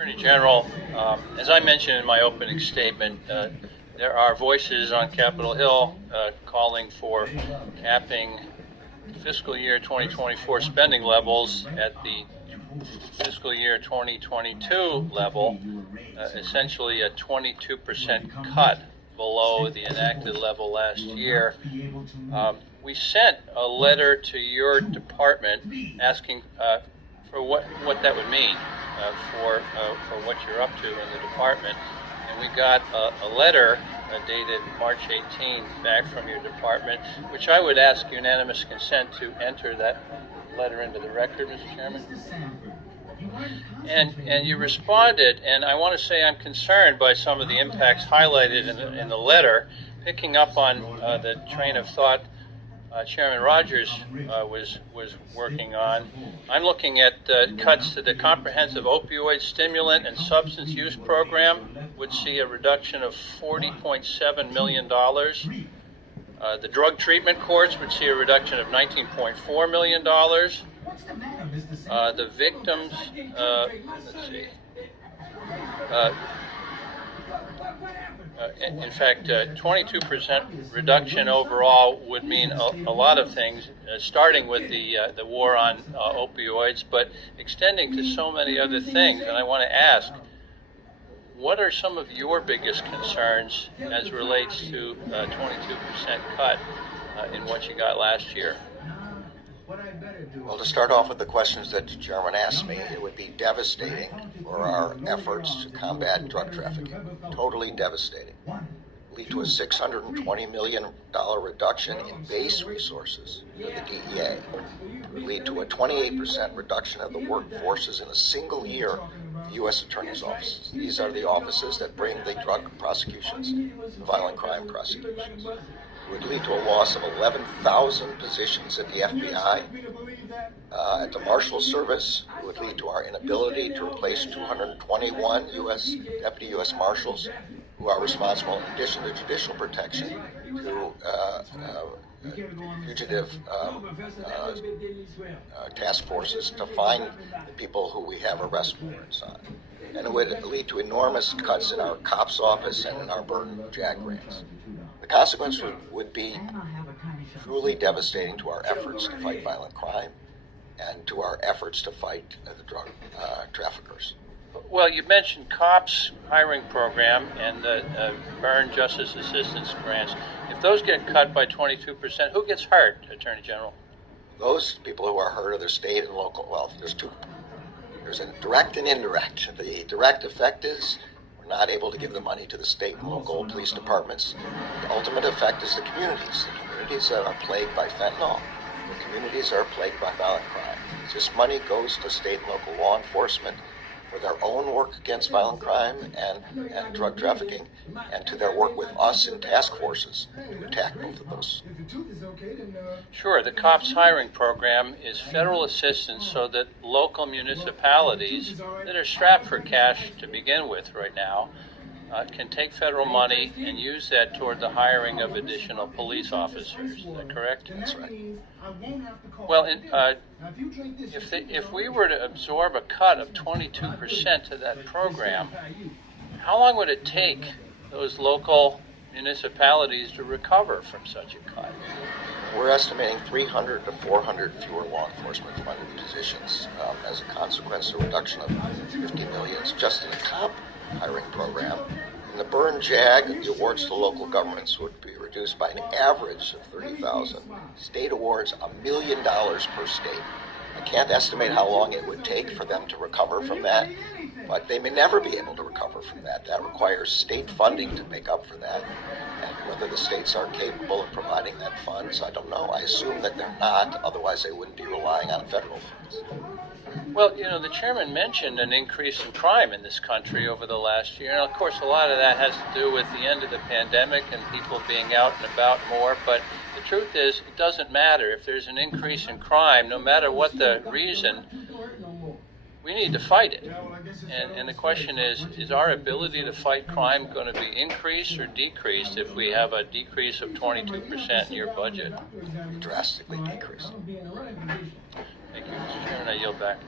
Attorney General, as I mentioned in my opening statement, there are voices on Capitol Hill calling for capping fiscal year 2024 spending levels at the fiscal year 2022 level, essentially a 22% cut below the enacted level last year. We sent a letter to your department asking for what that would mean for what you're up to in the department. And we got a letter dated March 18 back from your department, which I would ask unanimous consent to enter that letter into the record, Mr. Chairman. And you responded, and I want to say I'm concerned by some of the impacts highlighted in the letter, picking up on the train of thought Chairman Rogers was working on. I'm looking at cuts to the Comprehensive Opioid Stimulant and Substance Use Program, would see a reduction of $40.7 million. The drug treatment courts would see a reduction of $19.4 million. The victims, let's see. In fact, 22% reduction overall would mean a lot of things, starting with the war on opioids, but extending to so many other things. And I want to ask, what are some of your biggest concerns as relates to 22% cut in what you got last year? Well, to start off with the questions that the chairman asked me, it would be devastating for our efforts to combat drug trafficking. Totally devastating. Lead to a $620 million reduction in base resources for the DEA. It would lead to a 28% reduction of the workforces in a single year of the U.S. Attorney's offices. These are the offices that bring the drug prosecutions, the violent crime prosecutions. It would lead to a loss of 11,000 positions at the FBI, at the Marshal Service. It would lead to our inability to replace 221 Deputy U.S. Marshals who are responsible, in addition to judicial protection, to fugitive task forces to find the people who we have arrest warrants on. And it would lead to enormous cuts in our COPS office and in our burn JAG grants. The consequence would be truly devastating to our efforts to fight violent crime and to our efforts to fight the drug traffickers. Well, you mentioned COPS hiring program and the burn justice assistance grants. If those get cut by 22%, who gets hurt, Attorney General? Those people who are hurt are the state and local. Well, there's a direct and indirect. The direct effect is not able to give the money to the state and local police departments. The ultimate effect is the communities that are plagued by fentanyl, the communities that are plagued by violent crime. This money goes to state and local law enforcement for their own work against violent crime and drug trafficking, and to their work with us in task forces to attack both of those. Sure, the COPS hiring program is federal assistance so that local municipalities that are strapped for cash to begin with right now can take federal money and use that toward the hiring of additional police officers. Is that correct? That's right. Well, if we were to absorb a cut of 22% to that program, how long would it take those local municipalities to recover from such a cut? We're estimating 300 to 400 fewer law enforcement funded positions as a consequence of a reduction of 50 million just in the COP hiring program. In the burn JAG, the awards to local governments would be reduced by an average of 30,000. State awards $1 million per state. I can't estimate how long it would take for them to recover from that, but they may never be able to recover from that. That requires state funding to make up for that. And whether the states are capable of providing that funds, I don't know. I assume that they're not, otherwise they wouldn't be relying on federal funds. Well, the chairman mentioned an increase in crime in this country over the last year. And of course, a lot of that has to do with the end of the pandemic and people being out and about more. But the truth is, it doesn't matter. If there's an increase in crime, no matter what the reason, we need to fight it. And the question is our ability to fight crime going to be increased or decreased if we have a decrease of 22% in your budget? Drastically decreased. Thank you, Mr. Chairman. I yield back.